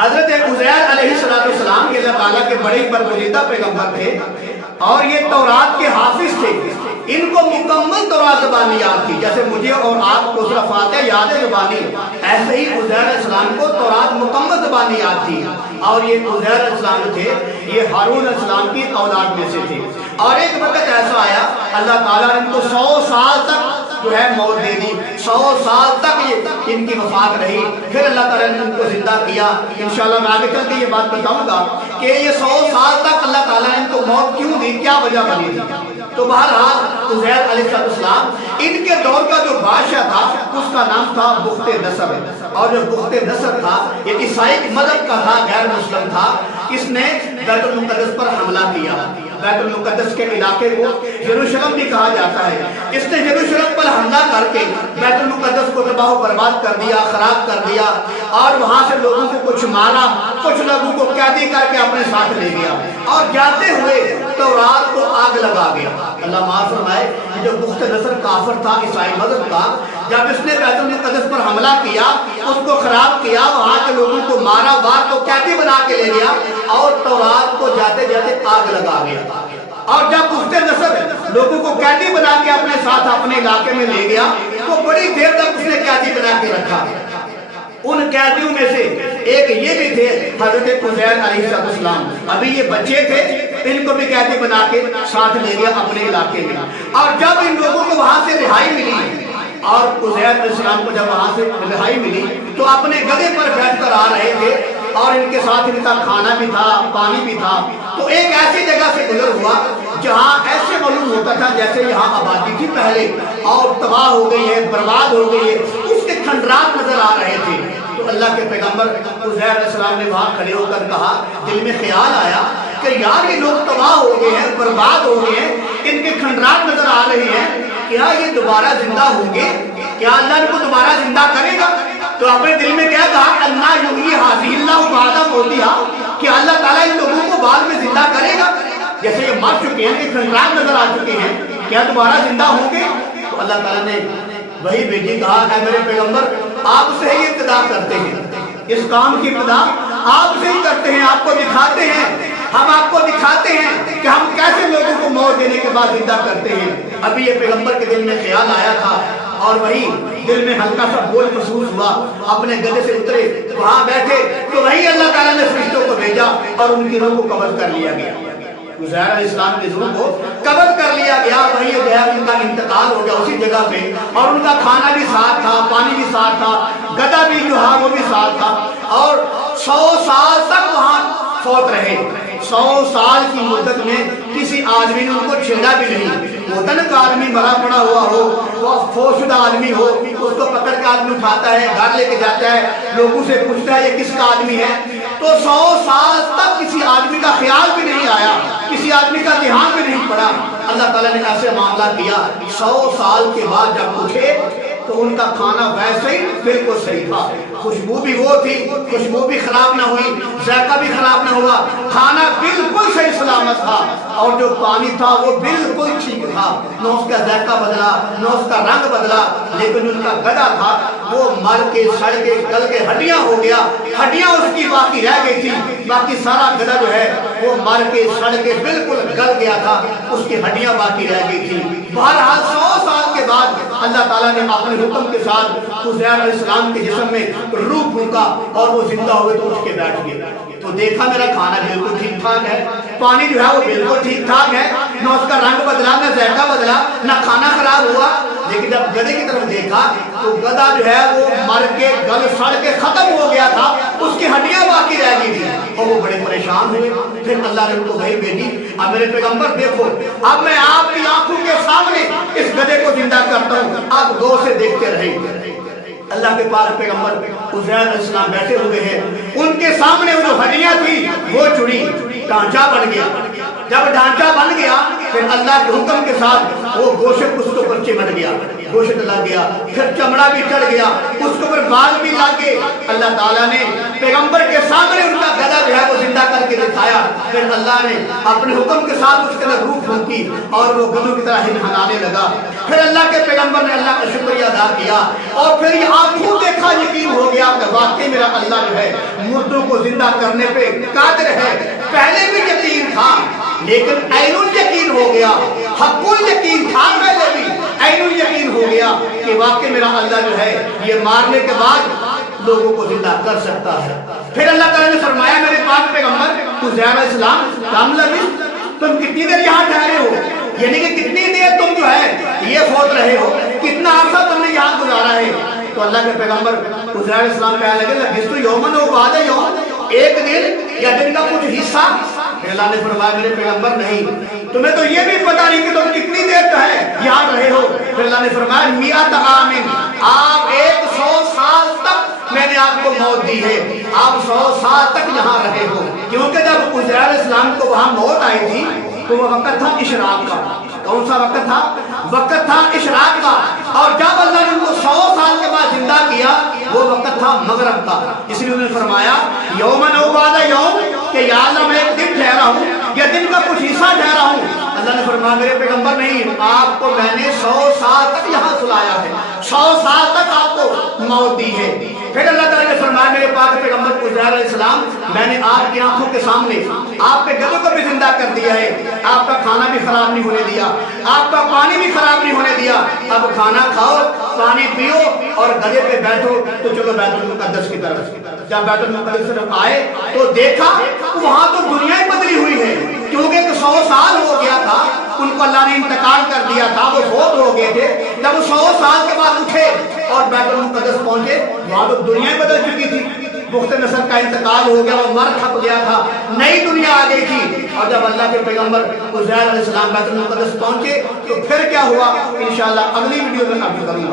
حضرت عزیر علیہ السلام یہ اللہ تعالیٰ کے بڑے برگزیدہ پیغمبر تھے اور یہ تورات کے حافظ تھے. ان کو مکمل تورات زبانی یاد تھی. جیسے مجھے اور آپ کو سورہ فاتحہ یاد ہے زبانی، ایسے ہی عزیر علیہ السلام کو تورات مکمل زبانی یاد تھی. اور یہ عزیر علیہ السلام جو تھے یہ ہارون علیہ السلام کی اولاد میں سے تھے. اور ایک وقت ایسا آیا اللہ تعالیٰ نے ان کو 100 سال تک جو ہے موت دے دی. 100 سال تک یہ ان کی وفات رہی. پھر اللہ تعالیٰ نے ان کو زندہ کیا. انشاءاللہ میں آگے چل کے یہ بات بتاؤں گا کہ یہ 100 سال تک اللہ تعالیٰ نے ان کو موت کیوں دی، کیا وجہ بنی تھی. تو بہرحال عزیر علیہ السلام ان کے دور کا جو بادشاہ تھا اس کا نام تھا بخت نصر. اور جو بخت نصر تھا یہ عیسائی مذہب کا تھا، غیر مسلم تھا. اس نے بیت المقدس پر حملہ کیا. بیت المقدس کے علاقے کو یروشلم بھی کہا جاتا ہے. اس نے یروشلم پر حملہ کر کے بیت المقدس کو تباہ و برباد کر دیا، خراب کر دیا. اور وہاں سے لوگوں کو کچھ مارا، کچھ لوگوں کو قیدی کر کے اپنے ساتھ لے گیا. اور جاتے ہوئے تورات کو آگ لگا گیا. اللہ معاف فرمائے، جو بخت نصر کافر تھا، عیسائی مذہب کا، جب اس نے بیت المقدس پر حملہ کیا، اس کو خراب کیا، وہاں کے لوگوں کو مارا، وہاں کو قیدی بنا کے لے گیا اور تورات کو جاتے جاتے آگ لگا گیا. اور جب بخت نصر لوگوں کو قیدی بنا کے اپنے ساتھ اپنے علاقے میں لے گیا تو بڑی دیر تک اس نے قیدی بنا کے رکھا. ان قیدیوں میں سے ایک یہ بھی تھے حضرت عزیر علیہ السلام. ابھی یہ بچے تھے، ان کو بھی قیدی بنا کے ساتھ لے گیا اپنے علاقے میں. اور جب ان لوگوں کو وہاں سے رہائی ملی اور عزیر علیہ السلام کو جب وہاں سے رہائی ملی تو اپنے گدھے پر بیٹھ کر آ رہے تھے اور ان کے ساتھ ان کا کھانا بھی تھا، پانی بھی تھا. تو ایک ایسی جگہ سے گزر ہوا جہاں ایسے معلوم ہوتا تھا جیسے یہاں آبادی تھی پہلے اور تباہ ہو گئی ہے، برباد ہو گئی ہے. اس کے کھنڈرات نظر آ رہے تھے. تو اللہ کے پیغمبر عزیر علیہ السلام نے وہاں کھڑے ہو کر کہا، دل میں خیال آیا کہ یار یہ لوگ تباہ ہو گئے ہیں، برباد ہو گئے ہیں، ان کے کھنڈرات نظر آ رہے ہیں، کیا یہ دوبارہ زندہ ہوں گے؟ کیا اللہ ان کو دوبارہ زندہ کرے گا؟ تو اپنے دل میں کیا کہا، اللہ یحیی ھذہ اللہ بعد موتہا، کہ اللہ تعالیٰ ان لوگوں کو بعد میں زندہ کرے گا. جیسے یہ مر چکے ہیں، کہ کھنڈرات نظر آ چکے ہیں، کیا دوبارہ زندہ ہوں گے؟ تو اللہ تعالیٰ نے وہی بھیجی، کہا اے میرے پیغمبر آپ سے ہی ابتدا کرتے ہیں، اس کام کی ابتدا آپ سے ہی کرتے ہیں، آپ کو دکھاتے ہیں، ہم آپ کو دکھاتے ہیں کہ ہم کیسے لوگوں کو موت دینے کے بعد زندہ کرتے ہیں. ابھی یہ پیغمبر کے دل میں خیال آیا تھا اور وہی دل میں ہلکا سا بوجھ محسوس ہوا. اپنے گدھے سے اترے، وہاں بیٹھے تو وہی اللہ تعالیٰ نے فرشتوں کو بھیجا اور ان کی روح کو قبض کر لیا گیا. عزیر علیہ السلام کی روح کو قبض کر لیا گیا. وہی جو ہے ان کا انتقال ہو گیا اسی جگہ پہ. اور ان کا کھانا بھی ساتھ تھا، پانی بھی ساتھ تھا، گدھا بھی جو ہے وہ بھی ساتھ تھا. اور 100 سال تک وہاں فوت رہے. 100 سال کی مدت میں کسی آدمی نے ان کو چھیڑا بھی نہیں. وطن کا آدمی مرا پڑا ہوا ہو، وہ فوت شدہ آدمی ہو، اس کو پکڑ کے آدمی اٹھاتا ہے، گھر لے کے جاتا ہے، لوگوں سے پوچھتا ہے یہ کس کا آدمی ہے. تو 100 سال تک کسی آدمی کا خیال بھی نہیں آیا، کسی آدمی کا دھیان بھی نہیں پڑا. اللہ تعالیٰ نے ایسے معاملہ کیا. 100 سال کے بعد جب اٹھے تو ان کا کھانا ویسے ہی بالکل صحیح تھا. خوشبو بھی وہ تھی، خوشبو بھی خراب نہ ہوئی، ذائقہ بھی خراب نہ ہوا، کھانا بالکل صحیح سلامت تھا. اور جو پانی تھا وہ بالکل ٹھیک تھا، نہ اس کا ذائقہ بدلا نہ اس کا رنگ بدلا. لیکن ان کا گدھا تھا وہ مر کے سڑ کے گل کے ہڈیاں ہو گیا. ہڈیاں اس کی باقی رہ گئی تھی، باقی سارا گدھا جو ہے وہ مر کے سڑ کے بالکل گل گیا تھا، اس کی ہڈیاں باقی رہ گئی تھی. بہرحال 100 سال کے بعد اللہ تعالیٰ نے اپنے حکم کے ساتھ عزیر علیہ السلام کے جسم میں روح پھونکا اور وہ زندہ ہوئے تو اٹھ کے بیٹھ گئے. تو دیکھا میرا کھانا بالکل ٹھیک ٹھاک ہے، پانی جو ہے وہ بالکل ٹھیک ٹھاک ہے، نہ اس کا رنگ بدلا، نہ ذائقہ بدلا، نہ کھانا خراب ہوا. لیکن جب گدھے کی طرف دیکھا تو گدھا جو ہے وہ مر کے گل سڑ کے ختم ہو گیا تھا، اس کی ہڈیاں باقی رہ گئی تھی. اور وہ بڑے پریشان ہوئے. پھر اللہ نے ان کو وحی بھیجی، اب میرے پیغمبر دیکھو، اب میں آپ کی آنکھوں کے سامنے اس گدھے کو زندہ کرتا ہوں، آپ غور سے دیکھتے رہیں. اللہ کے پاک پیغمبر عزیر علیہ السلام بیٹھے ہوئے ہیں، ان کے سامنے وہ جو ہڈیاں تھی وہ جڑی، ڈھانچہ بن گیا. جب ڈھانچہ بن گیا پھر اللہ کے حکم کے ساتھ وہ گوشت اس کے اوپر چمٹ گیا، گوشت لگ گیا، پھر چمڑا بھی چڑھ گیا، اس کے اوپر بال بھی لگ گئے. اللہ تعالیٰ نے پیغمبر کے سامنے ان کا گدھا جو ہے وہ زندہ کر کے دکھایا پھر اللہ نے اپنے حکم کے ساتھ اس کے اندر روح پھونکی اور وہ گدھوں کی طرح ہنہلانے لگا۔ پھر اللہ کے پیغمبر نے اللہ کا شکریہ ادا کیا اور پھر یہ آنکھوں دیکھا یقین ہو گیا کہ واقعی میرا اللہ جو ہے مردوں کو زندہ کرنے پہ قادر ہے۔ پہلے بھی یقین تھا لیکن عین الیقین ہو گیا، حق الیقین تھا پہلے بھی، عین الیقین ہو گیا کہ واقعی میرا اللہ جو ہے یہ مارنے کے بعد لوگوں کو زندہ کر سکتا ہے۔ پھر اللہ تعالیٰ نے فرمایا میرے پاک پیغمبر عزیر علیہ السلام کم لبثتم، تم کتنی دیر یہاں ٹھہرے ہو، یعنی کہ کتنی دیر تم جو ہے یہ فوت رہے ہو، کتنا عرصہ تم نے یہاں گزارا ہے؟ تو اللہ کے پیغمبر عزیر علیہ السلام کہنے لگے لبثت یوما و بعد یوم، ایک دن یا دن کا کچھ حصہ۔ پھر اللہ نے فرمایا میرے پیغمبر نہیں، تمہیں تو یہ بھی پتہ نہیں کہ تم کتنی دیر جو ہے یہاں رہے ہو۔ پھر اللہ نے فرمایا مئات عام، آپ 100 سال تک میں نے آپ کو موت دی ہے، آپ 100 سال تک یہاں رہے ہو، کیونکہ جب عزیر علیہ السلام کو وہاں موت آئی تھی تو وہ وقت تھا اشراق کا۔ کون سا وقت تھا؟ وقت تھا اشراق کا، اور جب اللہ نے ان کو 100 سال کے بعد زندہ کیا وہ وقت تھا مغرب کا۔ اس لیے انہوں نے فرمایا یومن و بعد یوم، کہ یا اللہ میں ایک دن ٹھہرا ہوں یا دن کا کچھ حصہ ٹھہرا ہوں۔ اللہ نے فرمایا میرے پیغمبر نہیں، آپ کو میں نے 100 سال تک یہاں سلایا ہے، 100 سال تک آپ کو موت دی ہے۔ پھر اللہ تعالیٰ نے فرمایا میرے پاک پیغمبر عزیر علیہ السلام میں نے آپ کی آنکھوں کے سامنے آپ کے گدھوں کو بھی زندہ کر دیا ہے، آپ کا کھانا بھی خراب نہیں ہونے دیا، آپ کا پانی بھی خراب نہیں ہونے دیا۔ اب کھانا کھاؤ، پانی پیو اور گدھے پہ بیٹھو تو چلو بیت المقدس کی طرف۔ جب بیت المقدس کی طرف آئے تو دیکھا وہاں تو دنیا ہی بدلی ہوئی ہے، کیونکہ 100 سال ہو گیا تھا ان کو اللہ نے انتقال کر دیا تھا، وہ فوت ہو گئے تھے۔ جب وہ 100 سال کے بعد اٹھے اور بیت المقدس پہنچے وہاں تو دنیا بدل چکی تھی، مخت نصر کا انتقال ہو گیا، وہ مر کھپ گیا تھا، نئی دنیا آ گئی تھی۔ اور جب اللہ کے پیغمبر عزیر علیہ السلام بیت المقدس پہنچے تو پھر کیا ہوا انشاءاللہ اگلی ویڈیو میں آپ کو کروں گا۔